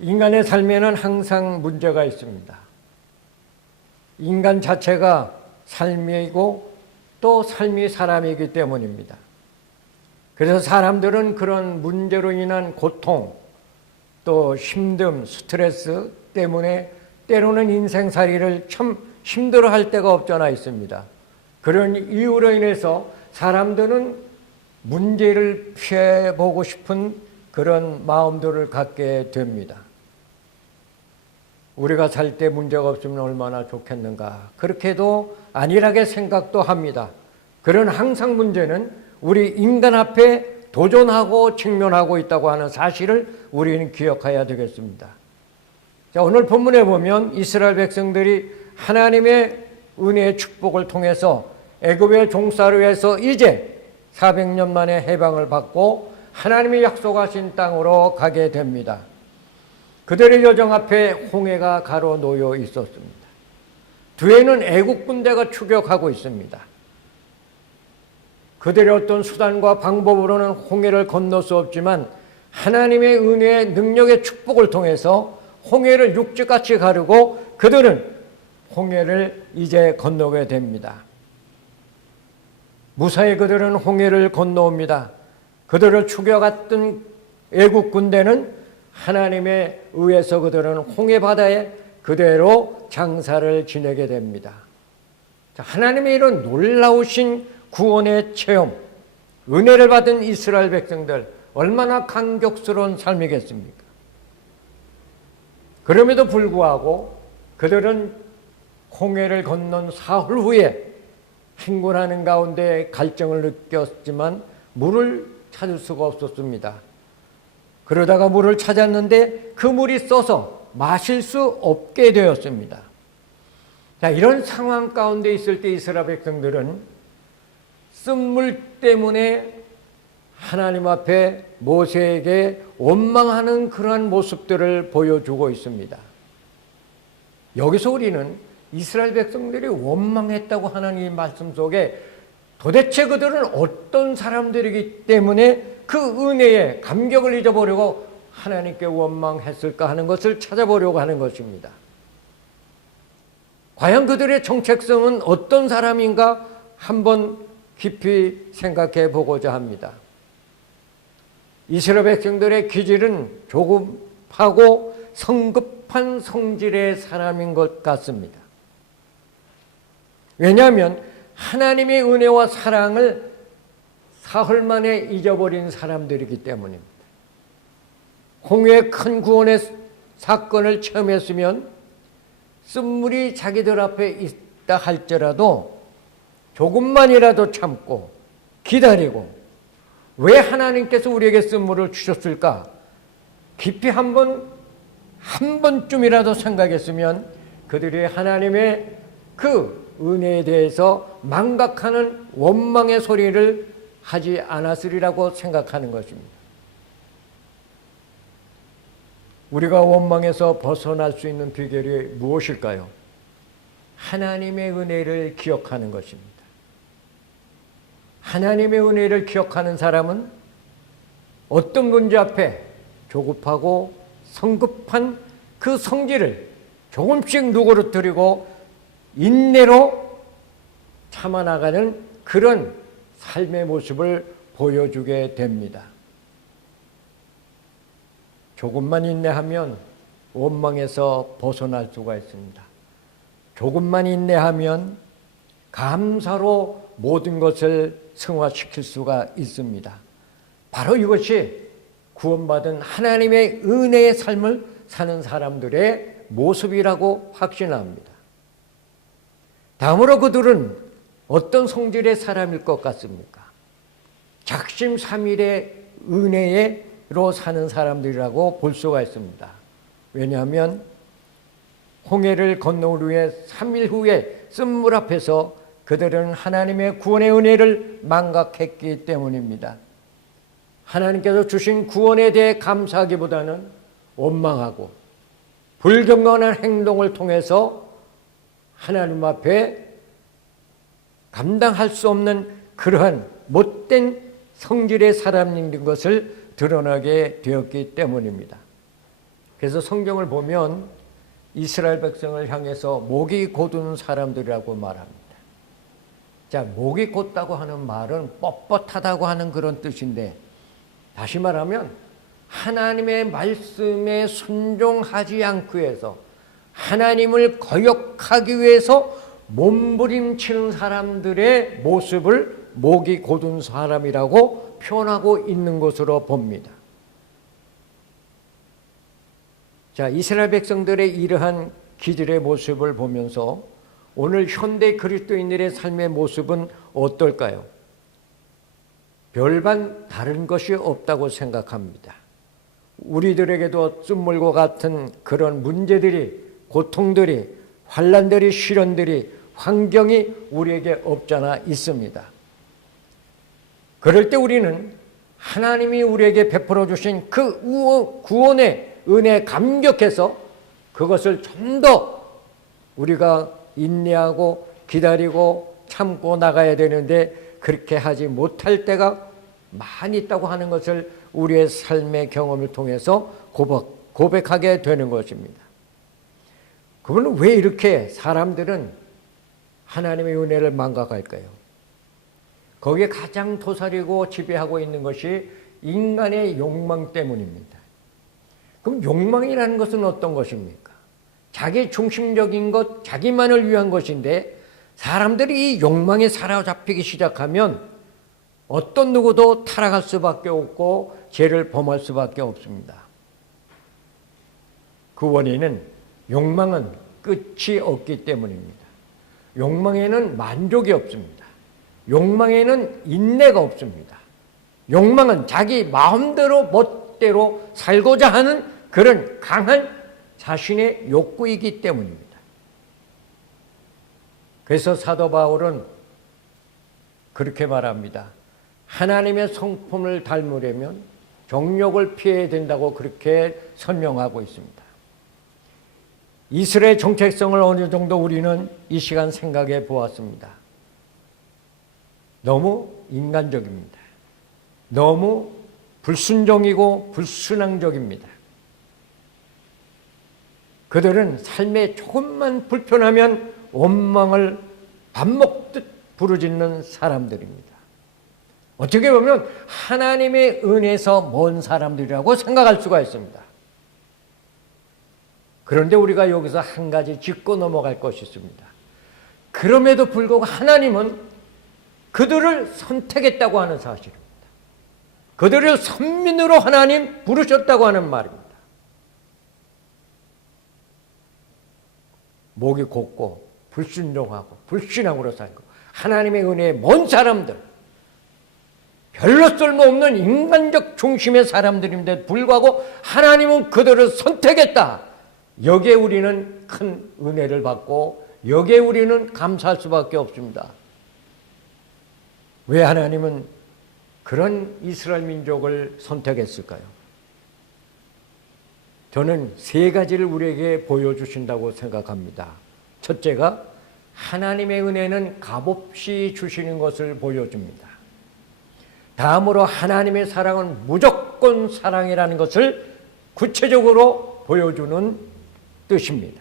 인간의 삶에는 항상 문제가 있습니다. 인간 자체가 삶이고 또 삶이 사람이기 때문입니다. 그래서 사람들은 그런 문제로 인한 고통, 또 힘듦, 스트레스 때문에 때로는 인생살이를 참 힘들어할 때가 없잖아 있습니다. 그런 이유로 인해서 사람들은 문제를 피해보고 싶은 그런 마음들을 갖게 됩니다. 우리가 살 때 문제가 없으면 얼마나 좋겠는가, 그렇게도 안일하게 생각도 합니다. 그런 항상 문제는 우리 인간 앞에 도전하고 직면하고 있다고 하는 사실을 우리는 기억해야 되겠습니다. 자, 오늘 본문에 보면 이스라엘 백성들이 하나님의 은혜의 축복을 통해서 애굽의 종살이에서 이제 400년 만에 해방을 받고 하나님이 약속하신 땅으로 가게 됩니다. 그들의 여정 앞에 홍해가 가로놓여 있었습니다. 뒤에는 애국 군대가 추격하고 있습니다. 그들의 어떤 수단과 방법으로는 홍해를 건널 수 없지만 하나님의 은혜의 능력의 축복을 통해서 홍해를 육지같이 가르고 그들은 홍해를 이제 건너게 됩니다. 무사히 그들은 홍해를 건너옵니다. 그들을 추격했던 애국 군대는 하나님의 의해서 그들은 홍해 바다에 그대로 장사를 지내게 됩니다. 하나님의 이런 놀라우신 구원의 체험, 은혜를 받은 이스라엘 백성들 얼마나 감격스러운 삶이겠습니까? 그럼에도 불구하고 그들은 홍해를 건넌 사흘 후에 행군하는 가운데 갈증을 느꼈지만 물을 찾을 수가 없었습니다. 그러다가 물을 찾았는데 그 물이 써서 마실 수 없게 되었습니다. 자, 이런 상황 가운데 있을 때 이스라엘 백성들은 쓴물 때문에 하나님 앞에 모세에게 원망하는 그러한 모습들을 보여주고 있습니다. 여기서 우리는 이스라엘 백성들이 원망했다고 하나님의 말씀 속에 도대체 그들은 어떤 사람들이기 때문에 그 은혜에 감격을 잊어버리고 하나님께 원망했을까 하는 것을 찾아보려고 하는 것입니다. 과연 그들의 정체성은 어떤 사람인가 한번 깊이 생각해 보고자 합니다. 이스라엘 백성들의 기질은 조급하고 성급한 성질의 사람인 것 같습니다. 왜냐하면 하나님의 은혜와 사랑을 사흘 만에 잊어버린 사람들이기 때문입니다. 홍해의 큰 구원의 사건을 체험했으면 쓴물이 자기들 앞에 있다 할지라도 조금만이라도 참고 기다리고 왜 하나님께서 우리에게 쓴물을 주셨을까? 깊이 한 번쯤이라도 생각했으면 그들이 하나님의 그 은혜에 대해서 망각하는 원망의 소리를 하지 않았으리라고 생각하는 것입니다. 우리가 원망에서 벗어날 수 있는 비결이 무엇일까요? 하나님의 은혜를 기억하는 것입니다. 하나님의 은혜를 기억하는 사람은 어떤 문제 앞에 조급하고 성급한 그 성질을 조금씩 누그러뜨리고 인내로 참아나가는 그런 삶의 모습을 보여주게 됩니다. 조금만 인내하면 원망에서 벗어날 수가 있습니다. 조금만 인내하면 감사로 모든 것을 승화시킬 수가 있습니다. 바로 이것이 구원받은 하나님의 은혜의 삶을 사는 사람들의 모습이라고 확신합니다. 다음으로 그들은 어떤 성질의 사람일 것 같습니까? 작심삼일의 은혜로 사는 사람들이라고 볼 수가 있습니다. 왜냐하면 홍해를 건너온 후에 3일 후에 쓴물 앞에서 그들은 하나님의 구원의 은혜를 망각했기 때문입니다. 하나님께서 주신 구원에 대해 감사하기보다는 원망하고 불경건한 행동을 통해서 하나님 앞에 감당할 수 없는 그러한 못된 성질의 사람인 것을 드러나게 되었기 때문입니다. 그래서 성경을 보면 이스라엘 백성을 향해서 목이 곧은 사람들이라고 말합니다. 자, 목이 곧다고 하는 말은 뻣뻣하다고 하는 그런 뜻인데, 다시 말하면 하나님의 말씀에 순종하지 않기 위해서, 하나님을 거역하기 위해서 몸부림치는 사람들의 모습을 목이 곧은 사람이라고 표현하고 있는 것으로 봅니다. 자, 이스라엘 백성들의 이러한 기질의 모습을 보면서 오늘 현대 그리스도인들의 삶의 모습은 어떨까요? 별반 다른 것이 없다고 생각합니다. 우리들에게도 쓴물과 같은 그런 문제들이, 고통들이, 환난들이, 시련들이, 환경이 우리에게 없잖아 있습니다. 그럴 때 우리는 하나님이 우리에게 베풀어 주신 그 구원의 은혜에 감격해서 그것을 좀 더 우리가 인내하고 기다리고 참고 나가야 되는데, 그렇게 하지 못할 때가 많이 있다고 하는 것을 우리의 삶의 경험을 통해서 고백하게 되는 것입니다. 그러면 왜 이렇게 사람들은 하나님의 은혜를 망각할까요? 거기에 가장 도사리고 지배하고 있는 것이 인간의 욕망 때문입니다. 그럼 욕망이라는 것은 어떤 것입니까? 자기 중심적인 것, 자기만을 위한 것인데, 사람들이 이 욕망에 사로잡히기 시작하면 어떤 누구도 타락할 수밖에 없고 죄를 범할 수밖에 없습니다. 그 원인은 욕망은 끝이 없기 때문입니다. 욕망에는 만족이 없습니다. 욕망에는 인내가 없습니다. 욕망은 자기 마음대로 멋대로 살고자 하는 그런 강한 자신의 욕구이기 때문입니다. 그래서 사도 바울은 그렇게 말합니다. 하나님의 성품을 닮으려면 정욕을 피해야 된다고 그렇게 설명하고 있습니다. 이스라엘 정체성을 어느 정도 우리는 이 시간 생각해 보았습니다. 너무 인간적입니다. 너무 불순종이고 불순항적입니다. 그들은 삶에 조금만 불편하면 원망을 밥 먹듯 부르짖는 사람들입니다. 어떻게 보면 하나님의 은혜에서 먼 사람들이라고 생각할 수가 있습니다. 그런데 우리가 여기서 한 가지 짚고 넘어갈 것이 있습니다. 그럼에도 불구하고 하나님은 그들을 선택했다고 하는 사실입니다. 그들을 선민으로 하나님 부르셨다고 하는 말입니다. 목이 곧고 불순종하고 불신앙으로 살고 하나님의 은혜에 먼 사람들, 별로 쓸모없는 인간적 중심의 사람들인데 불구하고 하나님은 그들을 선택했다. 여기에 우리는 큰 은혜를 받고 여기에 우리는 감사할 수밖에 없습니다. 왜 하나님은 그런 이스라엘 민족을 선택했을까요? 저는 세 가지를 우리에게 보여주신다고 생각합니다. 첫째가 하나님의 은혜는 값없이 주시는 것을 보여줍니다. 다음으로 하나님의 사랑은 무조건 사랑이라는 것을 구체적으로 보여주는 뜻입니다.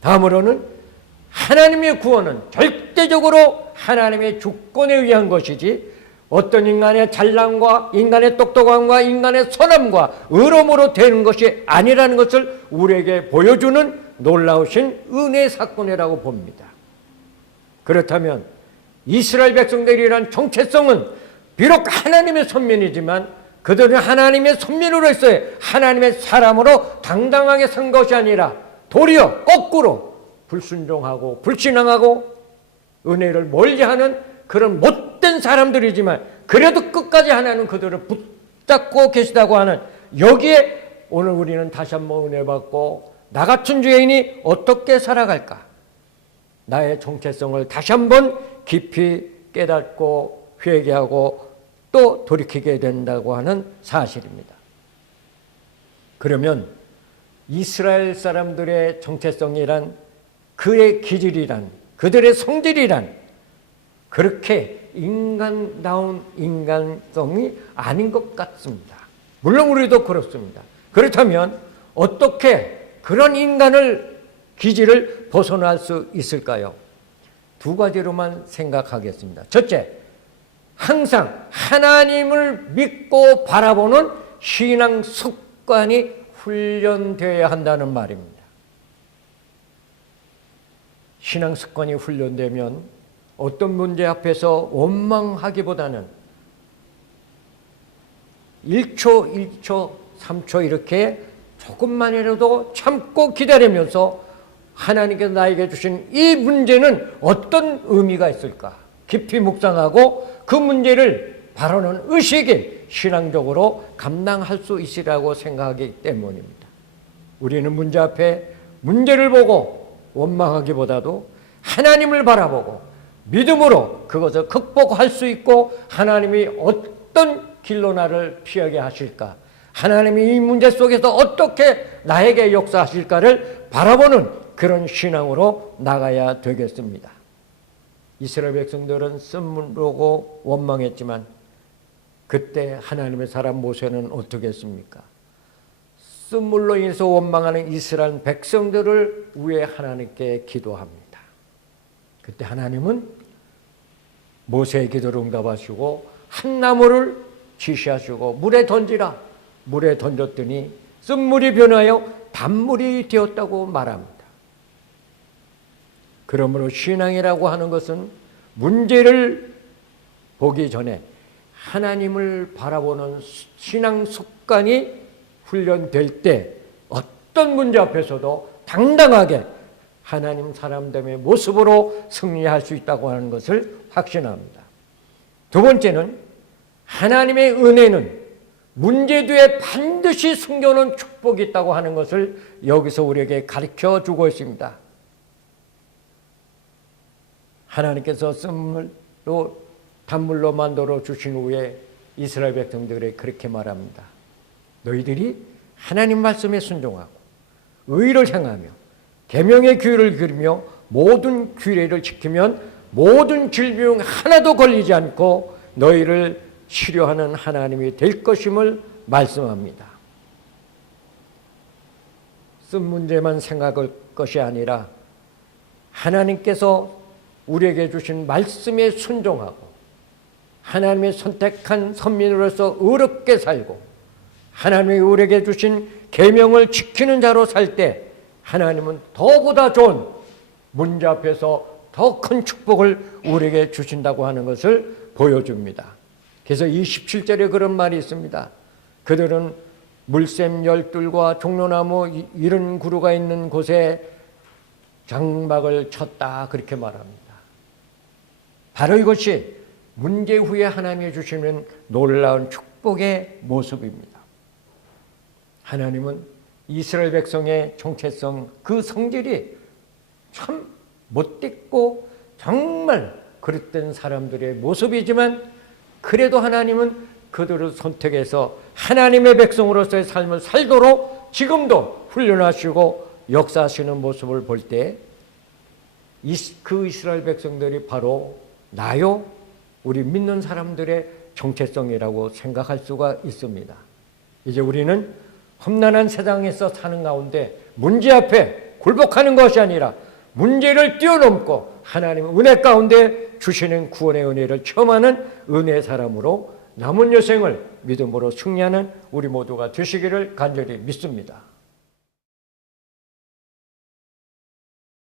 다음으로는 하나님의 구원은 절대적으로 하나님의 주권에 의한 것이지 어떤 인간의 잘남과 인간의 똑똑함과 인간의 선함과 의로움으로 되는 것이 아니라는 것을 우리에게 보여주는 놀라우신 은혜 사건이라고 봅니다. 그렇다면 이스라엘 백성들이란 정체성은 비록 하나님의 선민이지만 그들은 하나님의 선민으로서의 하나님의 사람으로 당당하게 산 것이 아니라 도리어 거꾸로 불순종하고 불신앙하고 은혜를 멀리하는 그런 못된 사람들이지만 그래도 끝까지 하나님은 그들을 붙잡고 계시다고 하는, 여기에 오늘 우리는 다시 한번 은혜 받고 나 같은 죄인이 어떻게 살아갈까, 나의 정체성을 다시 한번 깊이 깨닫고 회개하고 또 돌이키게 된다고 하는 사실입니다. 그러면 이스라엘 사람들의 정체성이란, 그의 기질이란, 그들의 성질이란 그렇게 인간다운 인간성이 아닌 것 같습니다. 물론 우리도 그렇습니다. 그렇다면 어떻게 그런 인간을 기질을 벗어날 수 있을까요? 두 가지로만 생각하겠습니다. 첫째, 항상 하나님을 믿고 바라보는 신앙 습관이 훈련되어야 한다는 말입니다. 신앙 습관이 훈련되면 어떤 문제 앞에서 원망하기보다는 1초, 1초, 3초 이렇게 조금만이라도 참고 기다리면서 하나님께서 나에게 주신 이 문제는 어떤 의미가 있을까? 깊이 묵상하고 그 문제를 바라는 의식이 신앙적으로 감당할 수 있으라고 생각하기 때문입니다. 우리는 문제 앞에 문제를 보고 원망하기보다도 하나님을 바라보고 믿음으로 그것을 극복할 수 있고 하나님이 어떤 길로 나를 피하게 하실까? 하나님이 이 문제 속에서 어떻게 나에게 역사하실까를 바라보는 그런 신앙으로 나가야 되겠습니다. 이스라엘 백성들은 쓴물로고 원망했지만 그때 하나님의 사람 모세는 어떻게 했습니까? 쓴물로 인해서 원망하는 이스라엘 백성들을 위해 하나님께 기도합니다. 그때 하나님은 모세의 기도를 응답하시고 한 나무를 지시하시고 물에 던지라. 물에 던졌더니 쓴물이 변하여 단물이 되었다고 말합니다. 그러므로 신앙이라고 하는 것은 문제를 보기 전에 하나님을 바라보는 신앙 습관이 훈련될 때 어떤 문제 앞에서도 당당하게 하나님 사람됨의 모습으로 승리할 수 있다고 하는 것을 확신합니다. 두 번째는 하나님의 은혜는 문제 뒤에 반드시 숨겨놓은 축복이 있다고 하는 것을 여기서 우리에게 가르쳐 주고 있습니다. 하나님께서 쓴물로 단물로 만들어 주신 후에 이스라엘 백성들에게 그렇게 말합니다. 너희들이 하나님 말씀에 순종하고 의를 행하며 계명의 규례를 기르며 모든 규례를 지키면 모든 질병 하나도 걸리지 않고 너희를 치료하는 하나님이 될 것임을 말씀합니다. 쓴 문제만 생각할 것이 아니라 하나님께서 우리에게 주신 말씀에 순종하고 하나님의 선택한 선민으로서 의롭게 살고 하나님이 우리에게 주신 계명을 지키는 자로 살 때 하나님은 더보다 좋은 문제 앞에서 더 큰 축복을 우리에게 주신다고 하는 것을 보여줍니다. 그래서 27절에 그런 말이 있습니다. 그들은 물샘 열둘과 종려나무 이른 구루가 있는 곳에 장막을 쳤다 그렇게 말합니다. 바로 이것이 문제 후에 하나님이 주시는 놀라운 축복의 모습입니다. 하나님은 이스라엘 백성의 정체성, 그 성질이 참 못됐고 정말 그릇된 사람들의 모습이지만 그래도 하나님은 그들을 선택해서 하나님의 백성으로서의 삶을 살도록 지금도 훈련하시고 역사하시는 모습을 볼 때 그 이스라엘 백성들이 바로 나요? 우리 믿는 사람들의 정체성이라고 생각할 수가 있습니다. 이제 우리는 험난한 세상에서 사는 가운데 문제 앞에 굴복하는 것이 아니라 문제를 뛰어넘고 하나님의 은혜 가운데 주시는 구원의 은혜를 체험하는 은혜의 사람으로 남은 여생을 믿음으로 승리하는 우리 모두가 되시기를 간절히 믿습니다.